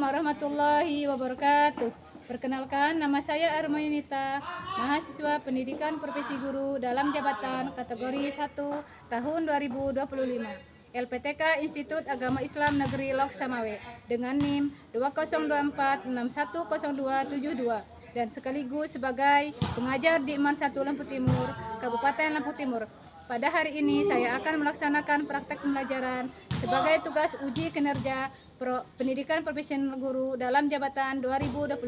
warahmatullahi wabarakatuh. Perkenalkan, nama saya Armainita, mahasiswa Pendidikan Profesi Guru dalam jabatan kategori 1 tahun 2025. LPTK Institut Agama Islam Negeri Lok Samawe dengan NIM 2024610272 dan sekaligus sebagai pengajar di IMAN 1 Lampu Timur, Kabupaten Lampu Timur. Pada hari ini saya akan melaksanakan praktek pembelajaran sebagai tugas uji kinerja pendidikan profesional guru dalam jabatan 2025.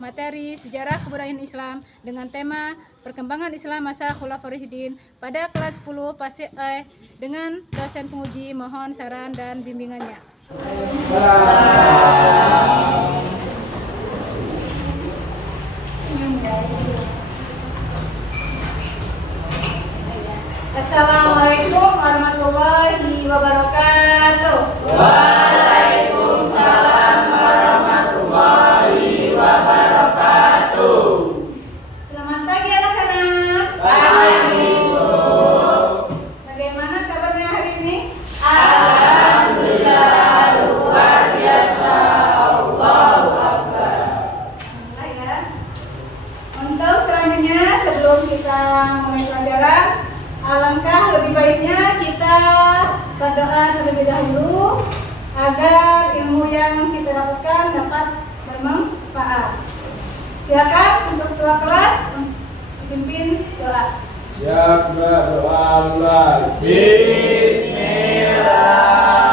Materi Sejarah Kebudayaan Islam dengan tema Perkembangan Islam Masa Khulafaur Rasyidin pada kelas 10 Pasif E dengan dosen penguji. Mohon saran dan bimbingannya. Assalamualaikum warahmatullahi wabarakatuh. Waalaikumsalam warahmatullahi wabarakatuh. Selamat pagi anak-anak. Pagi, Bu. Bagaimana kabarnya hari ini? Alhamdulillah, luar biasa. Allahu Akbar. Alhamdulillah ya. Untuk selanjutnya, sebelum kita mulai pelajaran, alangkah lebih baiknya kita berdoa terlebih dahulu agar ilmu yang kita dapatkan dapat bermanfaat. Silakan untuk ketua kelas pimpin doa. Siap, Mbak. Doa mulai. Bismillahirrahmanirrahim.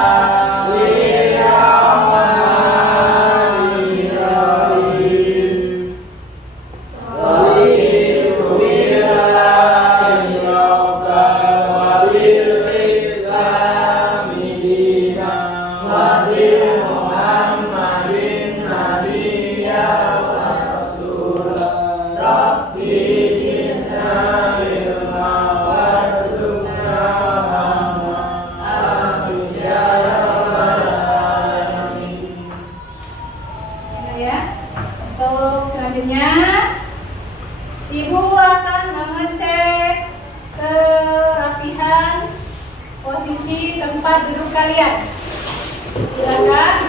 Untuk selanjutnya, Ibu akan mengecek kerapihan posisi tempat duduk kalian. Silakan rapikan.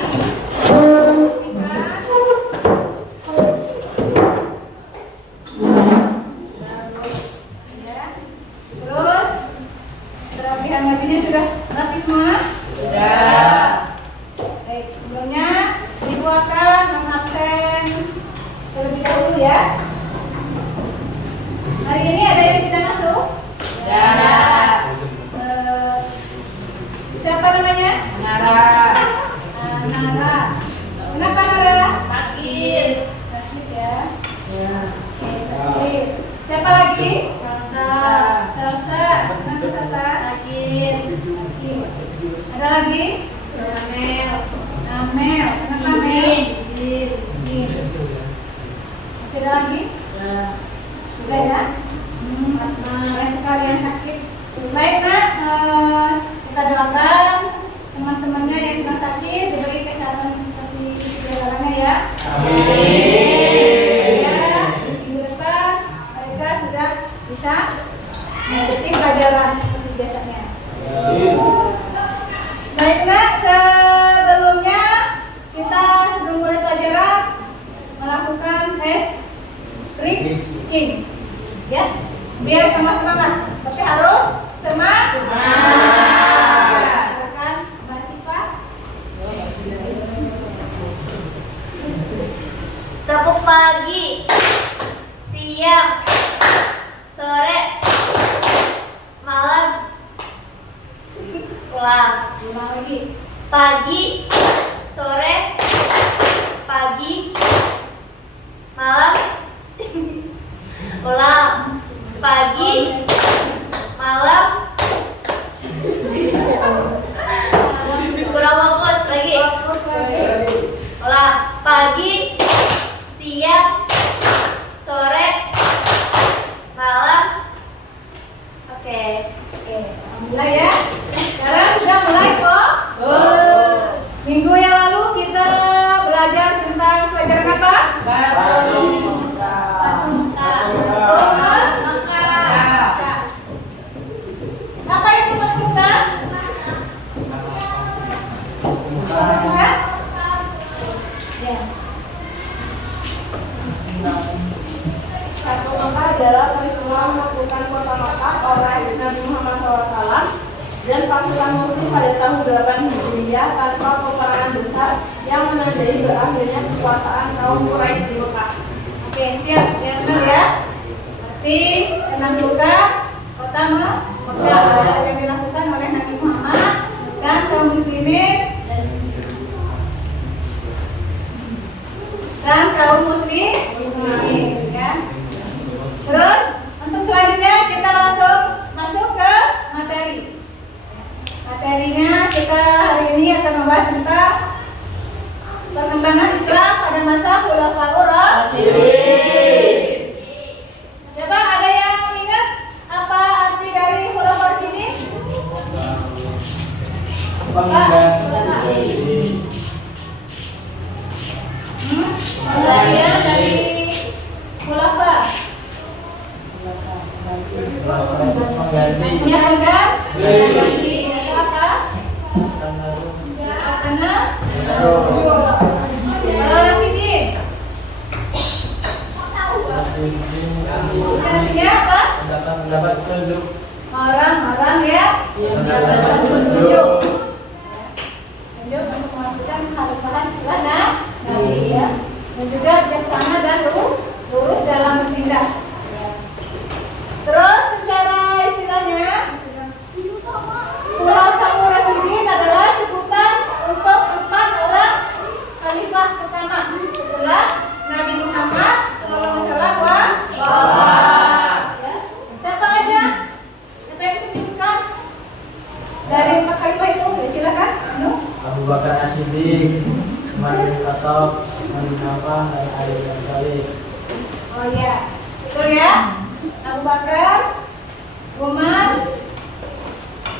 Ya. Terus kerapihan bajunya sudah rapi semua? Sudah. Baik, sebelumnya Ibu akan mengabsen terlebih dahulu ya. Hari ini ada yang tidak masuk? Ya. Siapa namanya? Nara. Nara. Kenapa Nara? Sakit. Sakit ya. Ya. Oke, sakit. Siapa lagi? Salsa. Salsa. Kenapa Salsa? Sakit. Sakit. Ada lagi? Ramel. Amel. Kenapa Amel? Izin. Izin. Masih ada lagi? Ya. Sudah ya? Saya sekalian sakit. Baik Nak, kita doakan teman-temannya yang sedang sakit diberi kesehatan seperti segalanya ya. Amin. Ya, minggu depan mereka sudah bisa mengikuti pelajaran seperti biasanya. Baik Nak, sebelumnya kita sebelum mulai pelajaran melakukan tes reading ya, biar tambah semangat. Tapi harus semangat. Silakan Mbak Sipa. Tepuk pagi, siang, sore, malam. Ulang. Ulang lagi. Pagi, sore, pagi, malam. Ulang. Pagi, malam. Kurang fokus lagi. Fokus lagi. Ulang. Pagi, siang, sore, malam. Oke. Oke, alhamdulillah ya. Sekarang sudah mulai kok. besar yang menandai berakhirnya kekuasaan kaum Quraisy di Mekah. Oke, siap. Yang benar ya. Berarti menaklukkan kota Mekah yang dilakukan oleh Nabi Muhammad dan kaum muslimin ya. Terus untuk selanjutnya kita langsung masuk ke materi. Materinya kita hari ini akan membahas tentang perkembangan Islam pada masa Khulafaur Rasyidin. Coba ada yang ingat apa arti dari Khulafaur Rasyidin? Penggantian dari Khulafa. Punya pengganti. Apa? Karena Rasyidin. Artinya apa? Mendapat petunjuk. Orang-orang ya mendapat petunjuk. Petunjuk untuk melakukan kehalifahan setelah Nabi ya. Dan juga bijaksana dan lurus dalam bertindak. Terus secara istilahnya Khulafaur Rasyidin adalah sebutan untuk 4 orang khalifah pertama setelah Nabi Muhammad SAW ya. Siapa aja? Siapa yang bisa menyebutkan dari 4 khalifah itu? Ya, silakan. Abu Bakar As-Siddiq, Umar bin Khattab, Utsman bin Affan, dan Ali bin Abi Thalib. Oh iya, betul ya. Abu Bakar, Umar,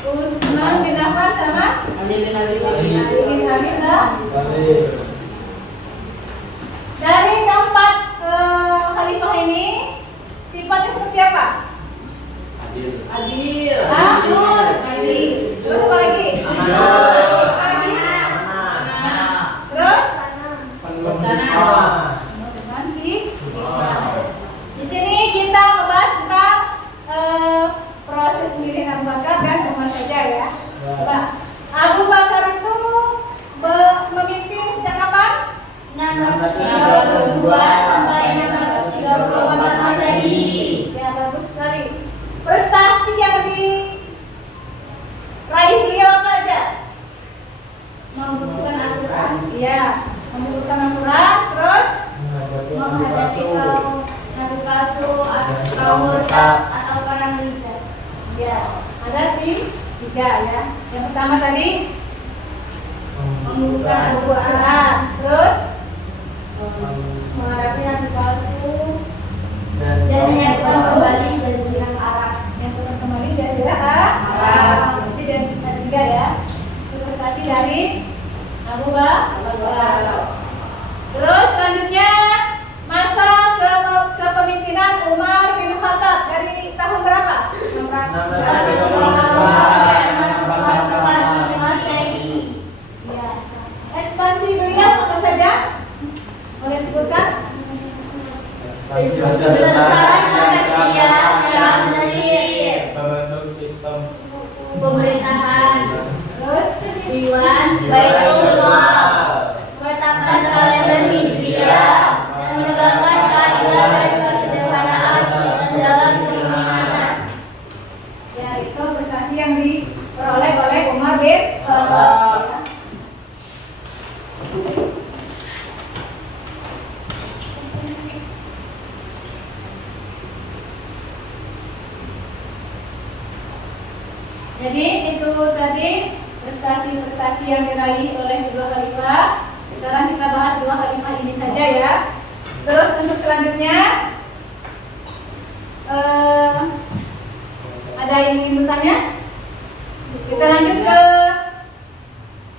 Utsman bin Affan sama Ali bin Abi Thalib. Ali bin Abi Thalib. Dari keempat khalifah ini sifatnya seperti apa? Adil. Adil. Adil. Terus apa lagi? Apa lagi? Terus? Di sini kita membahas tentang proses pemilihan Abu Bakar dan Umar saja ya. Coba. Abu Bakar itu memimpin sejak kapan? 632 sampai 634 Masehi. Ya, bagus sekali. Prestasi yang diraih beliau apa aja? Membukukan Al-Quran, Iya, membukukan Al-Quran, terus menghadapi kaum nabi palsu, kaum murtad atau perang militer. ya ada 3 ya. Yang pertama tadi Membukukan Al-Quran, Al-Quran, terus menghadapi nabi palsu, Dan dan menyatukan kembali Jazirah Arab. yang kembali Jazirah Arab. Jadi dan 3 ya. Itu prestasi dari Abu Bakar. Terus selanjutnya masa kepemimpinan Umar bin Khattab dari tahun berapa? 634 Masehi. Ya. Ekspansi beliau apa saja? Boleh sebutkan? Besaran Persia, Syam, Mesir, membentuk sistem pemerintahan, Terus Diwan, Baitul Mal, menetapkan kalender Hijriah, dan menegakkan keadilan dan kesederhanaan dalam pemerintahan. ya itu prestasi yang diperoleh oleh Umar bin Khattab. Jadi itu tadi prestasi-prestasi yang diraih oleh kedua khalifah. Sekarang kita bahas 2 khalifah ini saja ya. Terus untuk selanjutnya ada yang ingin bertanya? Kita lanjut ke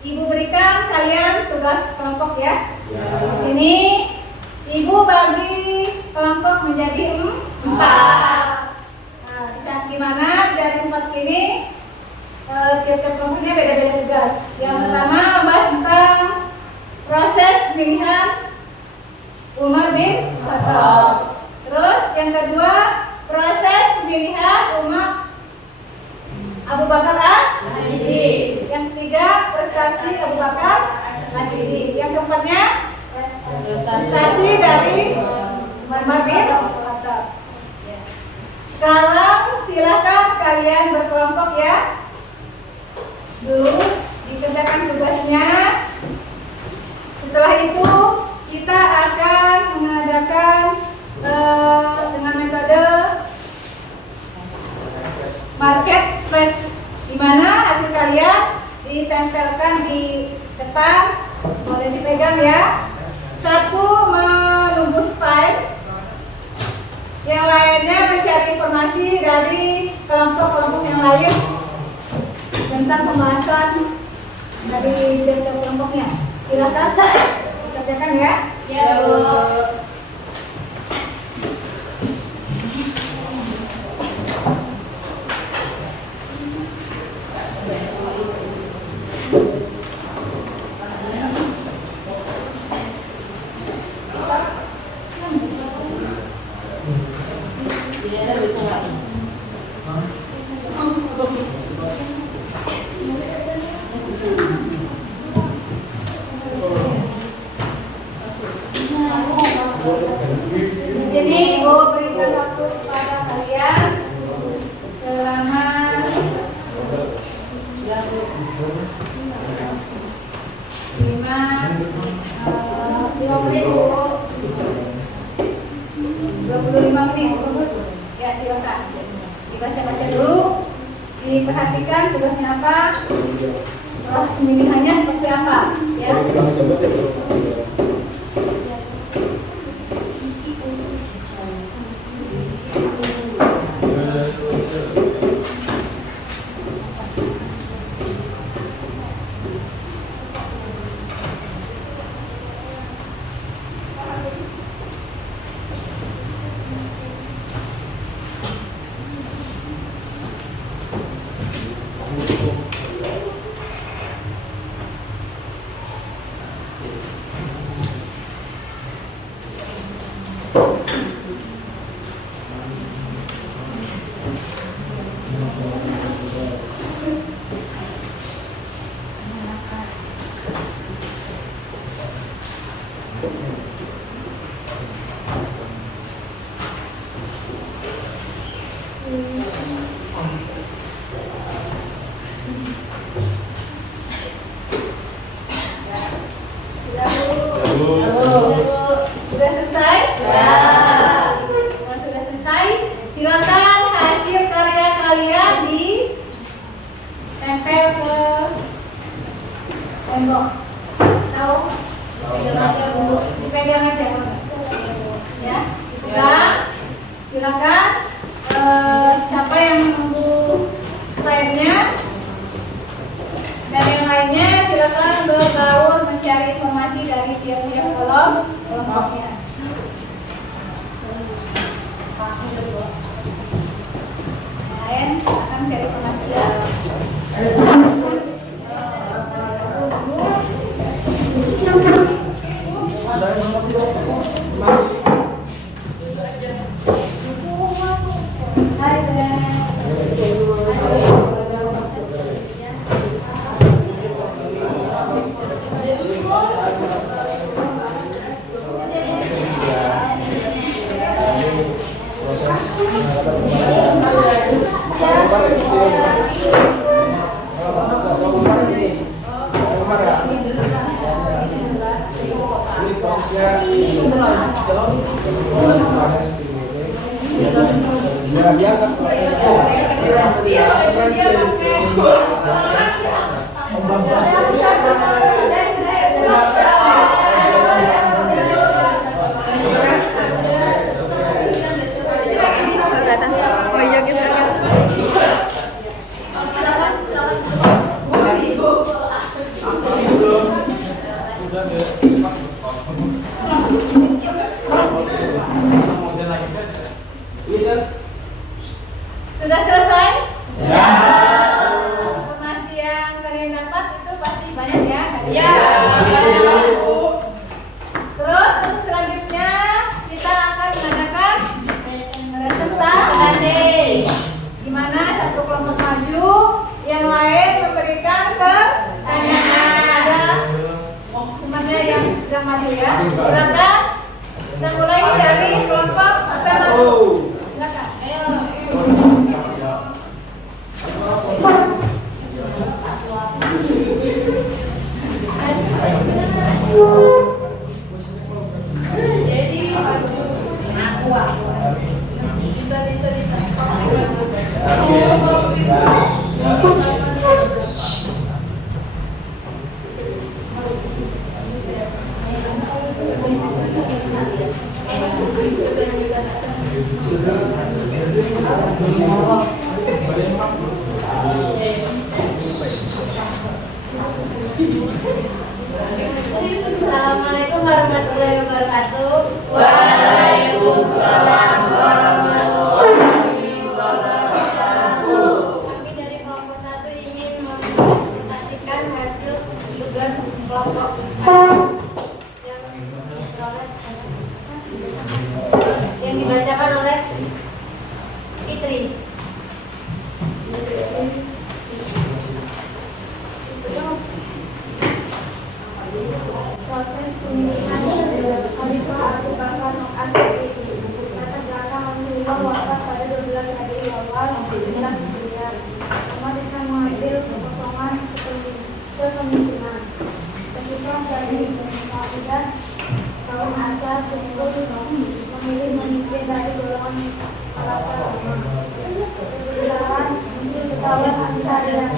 Ibu berikan kalian tugas kelompok ya. Di sini Ibu bagi kelompok menjadi 4. Nah, gimana dari 4 ini tiap-tiap kelompoknya beda-beda tugas. Yang pertama membahas tentang proses pemilihan Umar bin Khattab. Terus yang kedua proses pemilihan Abu Bakar As-Siddiq. Yang ketiga prestasi Abu Bakar As-Siddiq. prestasi dari Martin. Sekarang silakan kalian berkelompok ya. Dulu dikerjakan tugasnya. Setelah itu kita akan mengadakan dengan metode marketplace, di mana hasil kalian ditempelkan di kertas, boleh dipegang ya. Satu menembus file, yang lainnya mencari informasi dari kelompok-kelompok yang lain tentang pembahasan dari tiap kelompoknya. Silakan kerjakan ya. Ya, Bu. Di sini Ibu berikan waktu kepada kalian selama 25 menit. Ya, silakan. Dibaca-baca dulu, diperhatikan tugasnya apa, terus pemilihannya seperti apa, ya. Sudah selesai? Ya. Kalau sudah selesai, silakan hasil karya kalian ditempel ke tembok. Tahu? Dipegang aja. Ya, dipegang. Silakan. Siapa yang menunggu slide-nya dan yang lainnya silakan bergaul mencari informasi dari tiap-tiap kolom kelompoknya. Lain silakan cari informasi ya. Sudah selesai? Ya. Informasi yang kalian dapat itu pasti banyak ya? Ya. Terus untuk selanjutnya kita akan mengadakan presentasi, di mana satu kelompok maju, yang lain memberikan pertanyaan. Ada temannya yang sedang maju ya. Silakan. Kita mulai dari kelompok pertama. Silakan. Assalamualaikum warahmatullahi wabarakatuh. Waalaikumsalam warahmatullahi wabarakatuh. Kami dari kelompok 1 ingin mempresentasikan hasil tugas kelompok yang dibacakan oleh Fitri. Proses pemilihan Khalifah Abu Bakar As-Siddiq. Latar belakang Rasulullah wafat pada 12 Rabiul Awal 14 Hijriah. Umat Islam mengambil kekosongan kepemimpinan. Terhitung dari Muhammadan tahun asal Tunggu memilih memimpin dari golongan Salafah ulama. Perlahan muncul ketahuan Ansar dan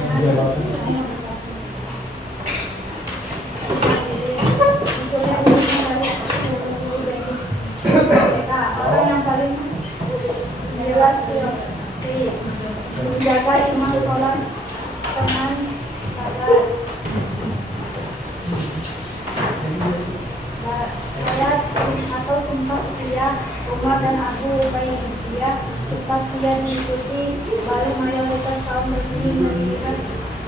orang yang paling jelas menjaga iman sholat dengan ayat atau sumpah setia Umar dan Abu Ubaidillah sumpah setia mengikuti balik mayoritas kaum muslimin menunjukkan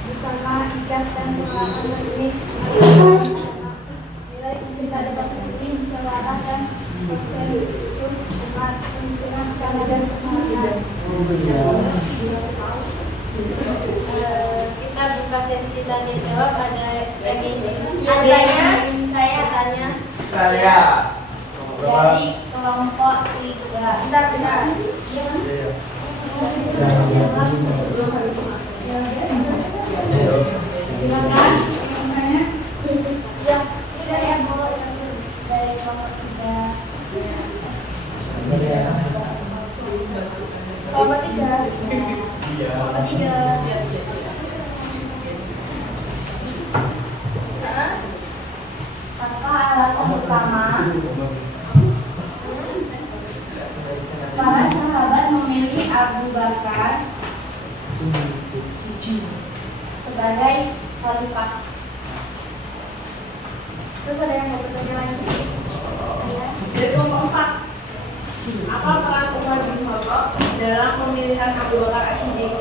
bersama ikhlas dan penolakan muslim nilai cinta dapat muslim musyawarah dan konsensus umat pemikiran agama dan keselamatan. Kita buka sesi tanya jawab. Ada yang ingin saya tanya Saya. dari kelompok 3. Bentar. Silakan. Tanya. Ya, saya mau dari kelompok 3. Kelompok 3. Kelompok 3. Apa alasan utama para sahabat memilih Abu Bakar sebagai khalifah? Terus ada yang mau bertanya lagi? Dari kelompok 4, apa peran Umar bin Khattab dalam pemilihan Abu Bakar As-Siddiq?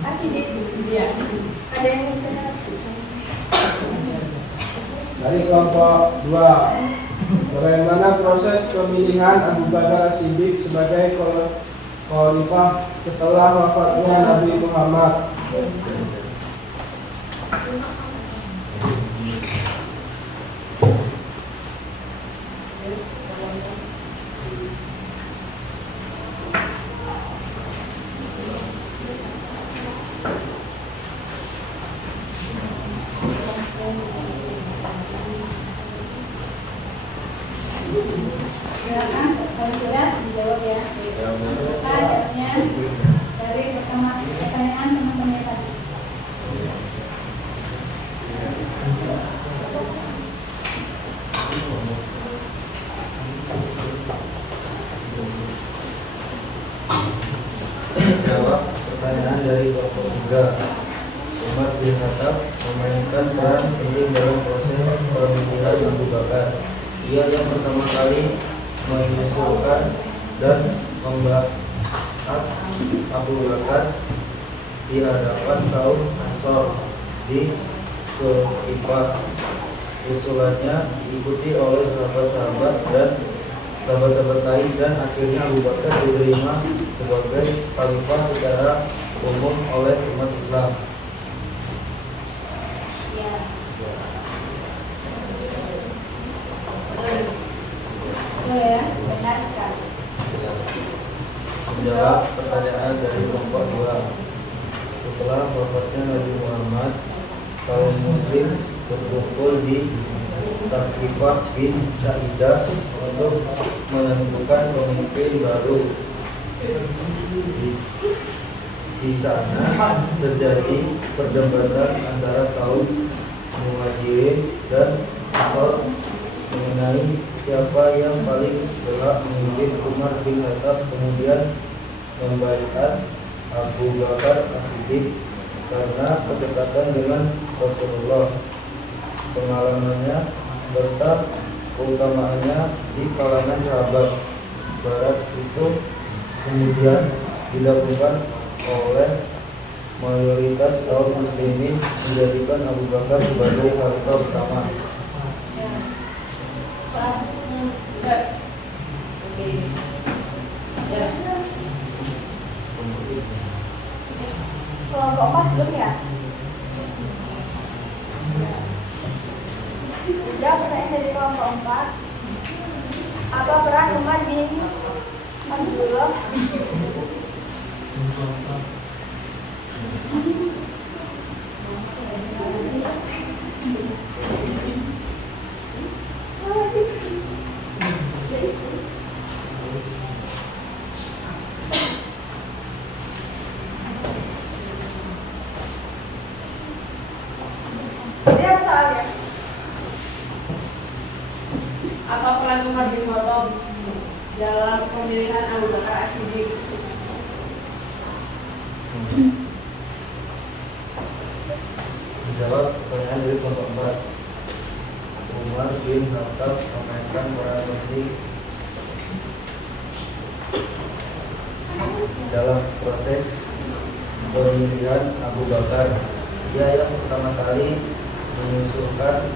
As-Siddiq. Iya. Ada yang mau bertanya lagi? Dari kelompok 2, bagaimana proses pemilihan Abu Bakar As-Siddiq sebagai khalifah setelah wafatnya Nabi Muhammad? Silakan. Kalau sudah dijawab ya. Silakan jawabnya dari pertanyaan teman-teman tadi. Jawab pertanyaan dari kelompok 3. Umar bin Khattab memainkan peran penting dalam proses pemilihan Abu Bakar. Ia yang pertama kali mengusulkan dan membahas Abu Bakar di hadapan kaum Ansor di Sukifah. Usulannya diikuti oleh sahabat-sahabat dan sahabat-sahabat lain, dan akhirnya Abu Bakar diterima sebagai khalifah secara umum oleh umat Islam. Ya, Ya, benar sekali. Menjawab pertanyaan dari kelompok 2. Setelah wafatnya Nabi Muhammad, kaum muslim berkumpul di Saqifah bin Syahidah untuk menentukan pemimpin baru. Di sana terjadi perdebatan antara kaum Muhajirin dan Ansor mengenai siapa yang paling berhak memimpin. Umar bin Khattab kemudian membaiat Abu Bakar As-Siddiq karena kedekatan dengan Rasulullah, pengalamannya serta keutamaannya di kalangan sahabat. Barat itu kemudian dilakukan oleh mayoritas kaum muslimin menjadikan Abu Bakar sebagai khalifah pertama. Kelompok 4 belum ya? Jawab pertanyaan dari kelompok 4. Apa peran Umar bin Abdullah lihat soalnya. Apa peran Umar bin Khattab dalam pemilihan Abu Bakar As-Siddiq? Menjawab pertanyaan dari kelompok 4. Umar bin Khattab memainkan peran penting dalam proses pemilihan Abu Bakar. Dia yang pertama kali mengusulkan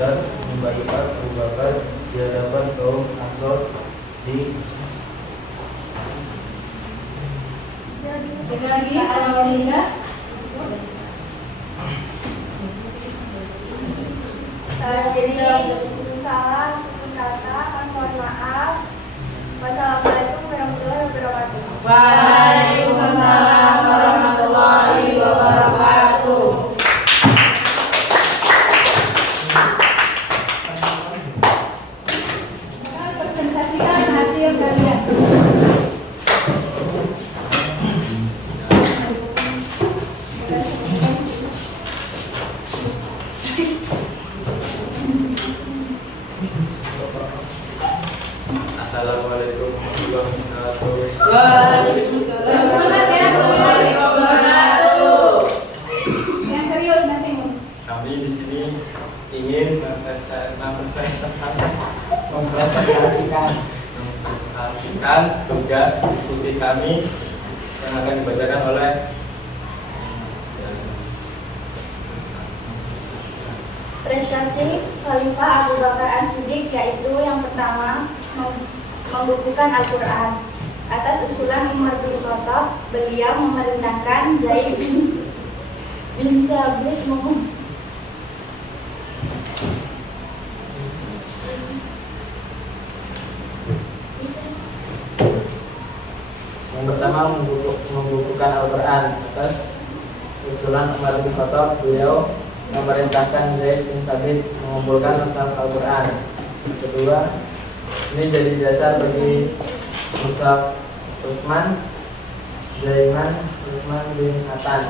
dan membaiat Abu Bakar di hadapan kaum Ansor di lagi kalau tidak Jadi salah kata, mohon maaf. Wassalamualaikum warahmatullahi wabarakatuh. Waalaikumsalam warahmatullahi wabarakatuh. presentasikan hasil kalian. Assalamualaikum warahmatullahi wabarakatuh. Waalaikumsalam warahmatullahi wabarakatuh. Yang serius nanti. Kami di sini ingin mempresentasikan tugas diskusi kami yang akan dibacakan oleh Prestasi Khalifah Abu Bakar As-Siddiq yaitu yang pertama membukukan Al-Quran. Atas usulan Umar bin Khattab, beliau memerintahkan Zaid bin Sabit yang pertama membukukan Al-Quran. Atas usulan Umar bin Khattab, beliau memerintahkan Zaid bin Sabit mengumpulkan mushaf Al-Quran. Yang kedua, ini jadi dasar bagi mushaf Utsman bin Affan.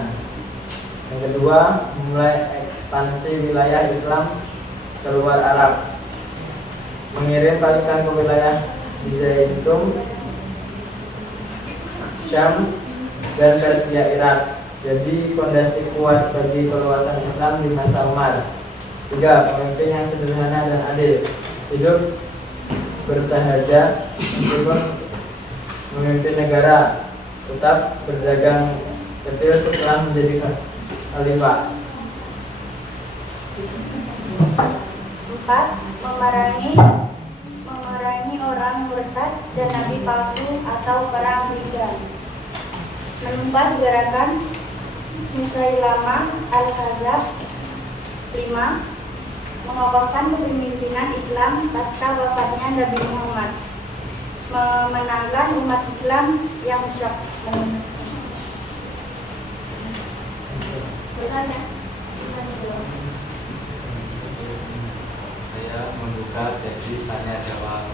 Yang kedua, memulai ekspansi wilayah Islam keluar Arab, mengirim pasukan ke wilayah Bizantium, Syam, dan Persia, Irak. Jadi fondasi kuat bagi perluasan Islam di masa Umar. 3. Pemimpin yang sederhana dan adil, hidup bersahaja meskipun memimpin negara, tetap berdagang kecil setelah menjadi khalifah. 4. Memerangi orang murtad dan nabi palsu atau perang ridha. Menumpas gerakan Musailamah Al-Kadzab 5. Mengokohkan kepemimpinan Islam pasca wafatnya Nabi Muhammad, memenangkan umat Islam yang syak. Benar ya? Saya membuka sesi tanya jawab.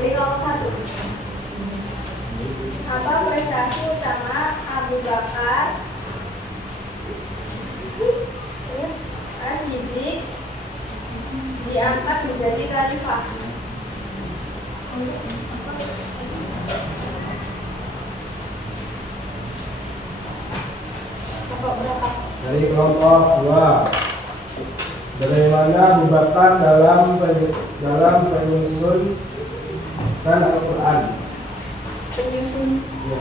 Jadi nomor 1. Apa prestasi utama Abu Bakar As-Siddiq diangkat menjadi khalifah? Dari kelompok 2. Bagaimana Abu Bakar dalam penyusun Al-Quran? Penyusun. Ya.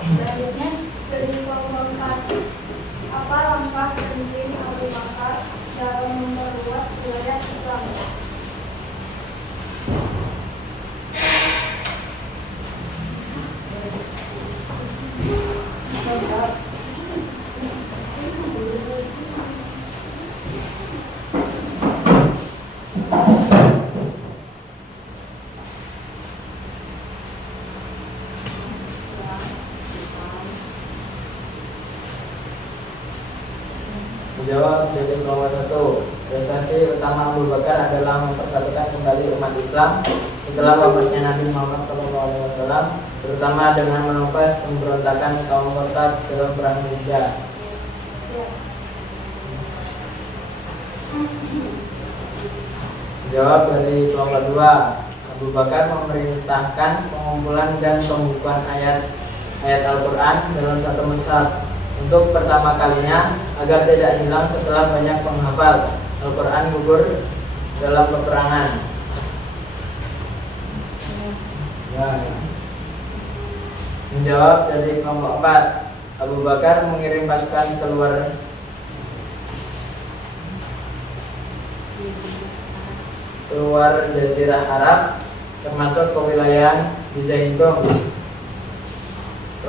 Selanjutnya dari kelompok 4. Apa langkah penting Abu Bakar dalam memperluas wilayah Islam? Menjawab dari kelompok 1. Prestasi utama Abu Bakar adalah mempersatukan kembali umat Islam setelah wafatnya Nabi Muhammad SAW, terutama dengan menumpas pemberontakan kaum Murtad dalam perang Riddah. Jawab dari kelompok 2. Abu Bakar memerintahkan pengumpulan dan pembukuan ayat Al-Quran dalam satu mushaf untuk pertama kalinya agar tidak hilang setelah banyak penghafal Al-Quran gugur dalam peperangan. Menjawab dari kelompok 4. Abu Bakar mengirim pasukan keluar Jazirah Arab, termasuk ke wilayah Bizaintum,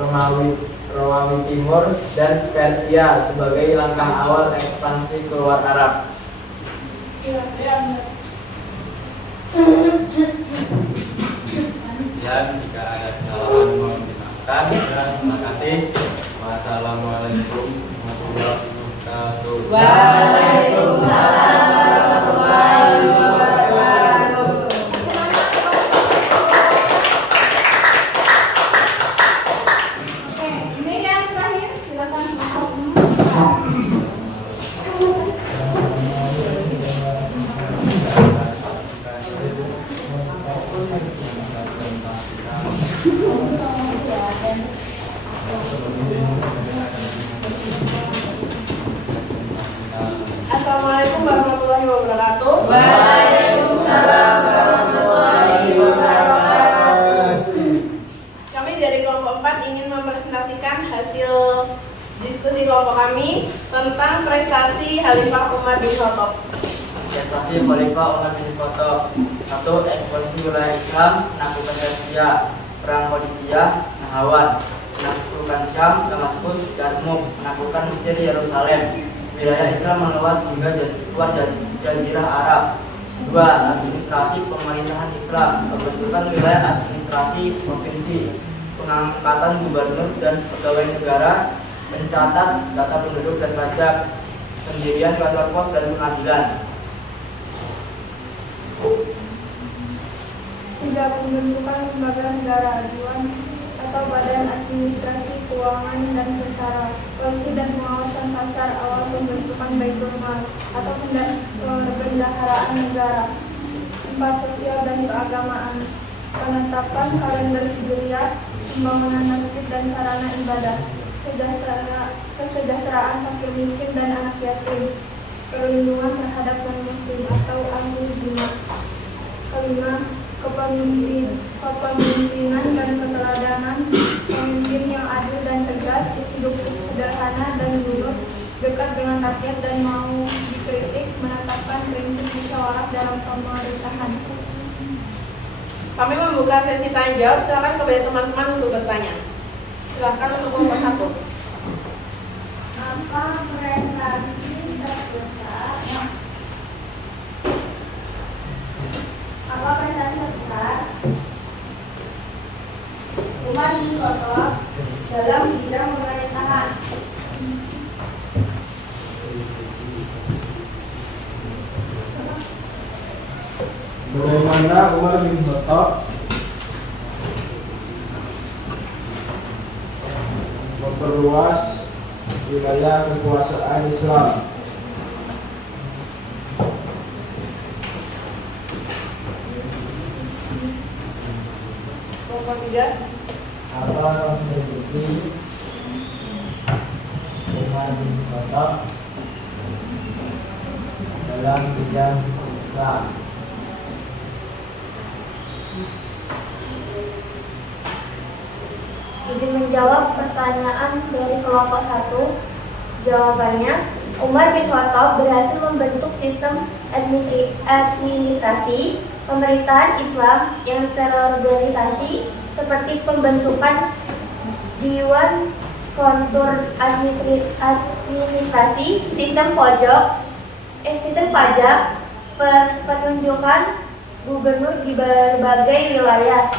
Romawi Timur, dan Persia sebagai langkah awal ekspansi keluar Arab. Dan jika ada kesalahan mohon dimaafkan. Terima kasih. Wassalamualaikum warahmatullahi wabarakatuh. Waalaikumsalam warahmatullahi wabarakatuh. Oke, ini yang terakhir, silakan. Assalamualaikum warahmatullahi wabarakatuh. Waalaikumsalam warahmatullahi wabarakatuh. Kami dari kelompok 4 ingin mempresentasikan hasil diskusi kelompok kami tentang prestasi Khalifah Umar bin Khattab. Prestasi Khalifah Umar bin Khattab: 1. Ekspansi wilayah Islam, menaklukkan Persia, perang Qadisiyah, Nahawan, menaklukkan Syam, Damaskus, Yarmuk, menaklukkan Mesir, Yerusalem. Wilayah Islam meluas hingga luar Jazirah Arab. 2. Administrasi pemerintahan Islam, pembentukan wilayah administrasi provinsi, pengangkatan gubernur dan pegawai negara, mencatat data penduduk dan pajak, pendirian kantor pos dan pengadilan. 3. Pembentukan lembaga negara aduan atau badan administrasi keuangan dan tentara, polisi dan pengawasan pasar, awal pembentukan Baitul Mal atau perbendaharaan negara. 4. Sosial dan keagamaan, penetapan kalender hijriah, pembangunan masjid dan sarana ibadah, kesejahteraan fakir miskin dan anak yatim, perlindungan terhadap non-muslim atau anti-zina. 5. Kepemimpinan dan keteladanan, pemimpin yang adil dan tegas, hidup sederhana dan zuhud, dekat dengan rakyat dan mau dikritik, menetapkan prinsip musyawarah dalam pemerintahan. Kami membuka sesi tanya jawab. Silakan kepada teman-teman untuk bertanya. Silakan untuk kelompok 1. Apa prestasi terbesar? Apa prestasi terbesar Umar bin Khattab dalam bidang pemerintahan? Bagaimana Umar bin Khattab memperluas wilayah kekuasaan Islam? Kelompok 3. Apa kontribusi Umar bin Khattab dalam bidang Islam? Izin menjawab pertanyaan dari kelompok 1. Jawabannya, Umar bin Khattab berhasil membentuk sistem administrasi pemerintahan Islam yang terorganisasi seperti pembentukan Dewan Kontur Administrasi, sistem pajak, penunjukan gubernur di berbagai wilayah.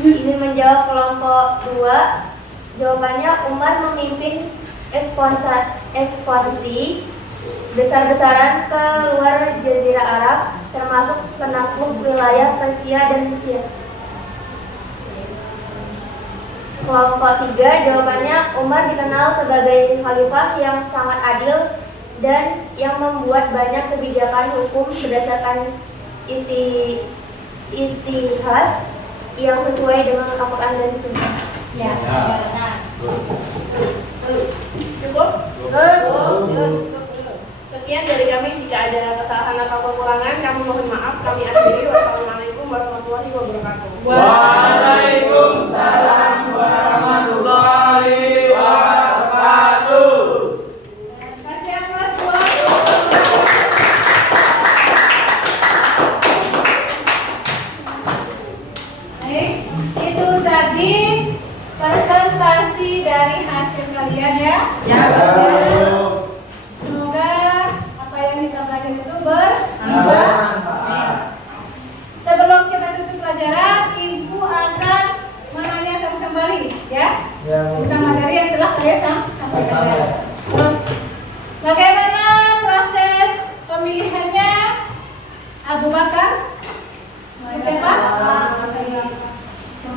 Izin menjawab kelompok 2. Jawabannya, Umar memimpin ekspansi besar-besaran ke luar Jazirah Arab, termasuk menakluk wilayah Persia dan Mesir. Kelompok 3, jawabannya, Umar dikenal sebagai khalifah yang sangat adil dan yang membuat banyak kebijakan hukum berdasarkan istihad yang sesuai dengan Al-Quran dan Sunnah. Ya. Cukup? Sekian dari kami. Jika ada kesalahan atau kekurangan, kami mohon maaf. Kami akhiri. Wassalamualaikum warahmatullahi wabarakatuh. Waalaikumsalam warahmatullahi wabarakatuh. Kasih aplaus buat Baik, itu tadi presentasi dari hasil kalian ya. Ya. Semoga apa yang kita pelajari itu bermanfaat. Sebelum kita tutup pelajaran, Ibu akan menanyakan kembali ya tentang materi yang telah kalian sampaikan. Terus, bagaimana proses pemilihannya Abu Bakar? Siapa?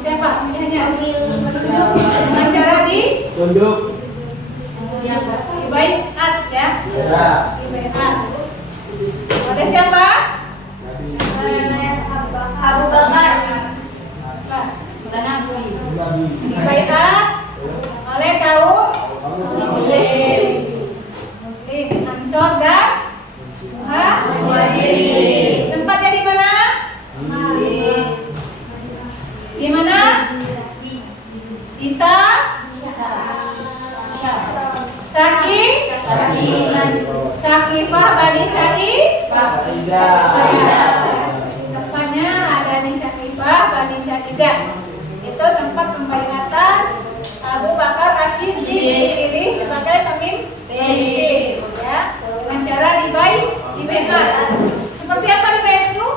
Siapa pemilihannya? Dengan cara Tunduk. Baiat ya. Ya. Baiat. Ada siapa? Abu Bakar. Nabi. Baiat oleh kaum Muslim. Muslim, Ansor dan Muhajirin. Tempatnya di mana? Di mana? Isa Sakifah Bani Tempatnya ada di Sakifah Bani Syahidah. Itu tempat pembaiatan Abu Bakar Asyid dipilih sebagai pemimpin ya, dengan cara dibaiat. Seperti apa dibaiat itu?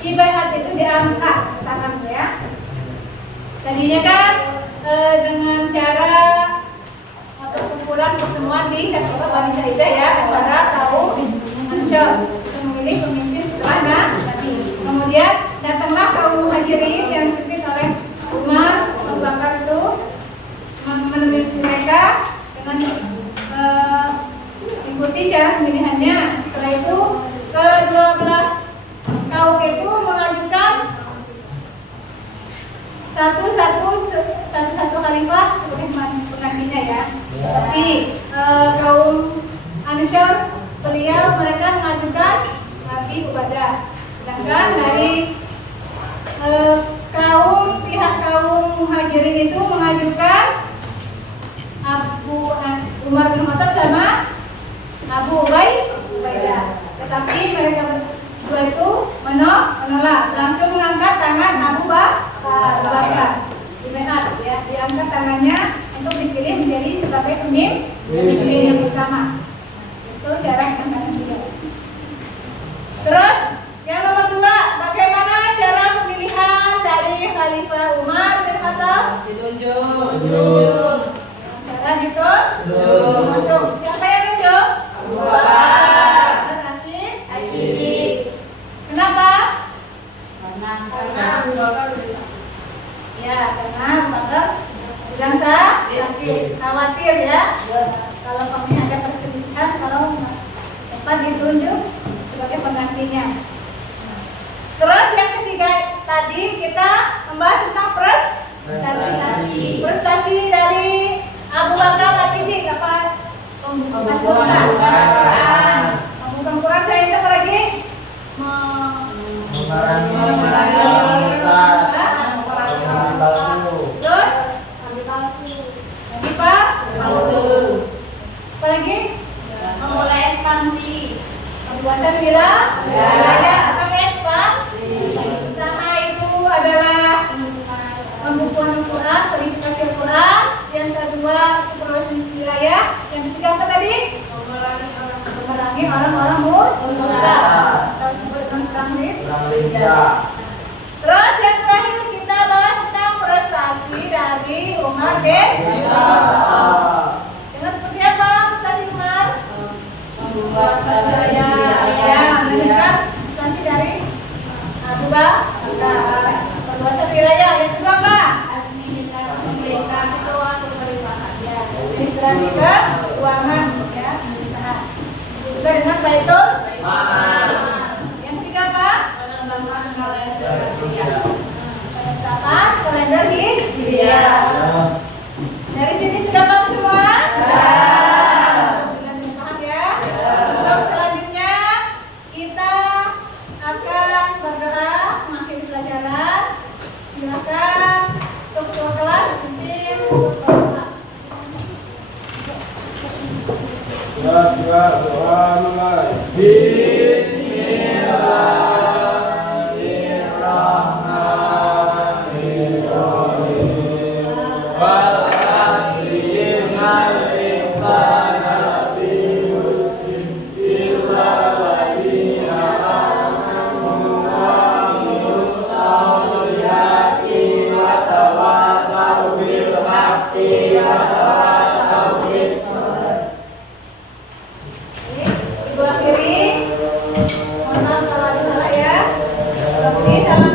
Dibaiat itu diangkat tangan ya. Tadinya kan dengan cara pertemuan di Sakifah Bani Syahidah ya, antara kaum Ansor memilih pemimpin setelah Nabi. Kemudian datanglah kaum Muhajirin yang dipimpin oleh Umar, Abu Bakar itu menemui mereka dengan ikuti cara pemilihannya. Setelah itu kedua belah kaum itu mengajukan satu khalifah sebagai penggantinya ya. Tapi kaum Ansor mereka mengajukan Abi Ubadah. Sedangkan dari pihak kaum Muhajirin itu mengajukan Umar bin Khattab sama Abu Ubaidah. Tetapi mereka berdua itu menolak, langsung mengangkat tangan Abu Bakar. Dibaiat ya, diangkat angkat tangannya untuk dipilih menjadi sebagai pemimpin yang pertama. Itu cara angkat tangan beliau. Terus yang nomor 2, bagaimana cara pemilihan dari Khalifah Umar bin Khattab? Ditunjuk. Cara ditunjuk. Masuk. Siapa yang nunjuk? Abu Bakar. Dan Asyik. Kenapa? Karena Abu Bakar udah Ya, karena Abu Bakar sedang sakit, khawatir ya. Kalau kami ada perselisihan, kalau cepat ditunjuk sebagai penggantinya. Terus yang ketiga tadi kita membahas tentang prestasi dari Abu Bakar As-Siddiq apa? Pembukaan Quran. Pembukaan Quran saya itu apa lagi? Terus lagi Pak? Apa lagi? Memulai ekspansi. Perluasan wilayah atau ekspansi. Sama itu adalah pembukuan Al-Quran, verifikasi Al-Quran. Yang kedua itu perluasan wilayah. Yang ketiga apa tadi? Memerangi orang-orang murtad atau disebut dengan perang ridha. Terus yang terakhir kita bahas tentang prestasi dari Umar bin Khattab. Dengan seperti apa prestasi Umar? membuat Ya, menunjukkan prestasi dari Abu Bakar. Perluasan wilayah. Yang kedua apa? administrasi keuangan pemerintahan. Ya, administrasi keuangan ya, pemerintahan. Juga dengan Baitul Mal. Yang ketiga apa? Pengembangan kalender hijriah. Penetapan kalender hijriah. Dari sini sudah paham semua? Sudah semua paham ya? Untuk selanjutnya kita akan berdoa mengakhiri pelajaran. Silakan untuk ketua kelas pimpin untuk berdoa. Doa mulai. Ibu akhiri, mohon maaf kalau ada salah ya. Ibu akhiri, salam